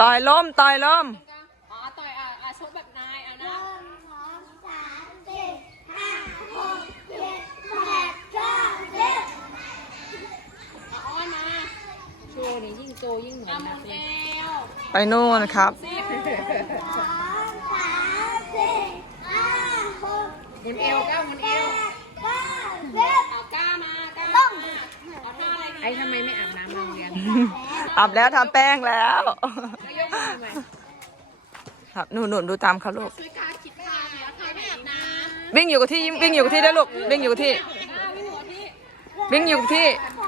ต่ยล้มต่อยล้มอ๋อต่อยอะอะชกแบบนายเอานะอ้อนมาชว์นี่ยิ่งโตยิ่งเหมือนนะเอวไปนู่นครับ เอ็มเอลก้าวมันเอว ไรดีไอ้ทำไมไม่อาบน้ำมาโรงเรียนอาบแล้วทำแป้งแล้วแล้วยกมือทำไมครับหนูหนูดูตามเขาลูกช่วยกล้าคิดท่าแล้วท่าไม่อาบน้ำวิ่งอยู่กับที่วิ่งอยู่กับที่ได้ลูกวิ่งอยู่กับที่กล้าวิ่งหัวที่วิ่งอยู่กับที่ห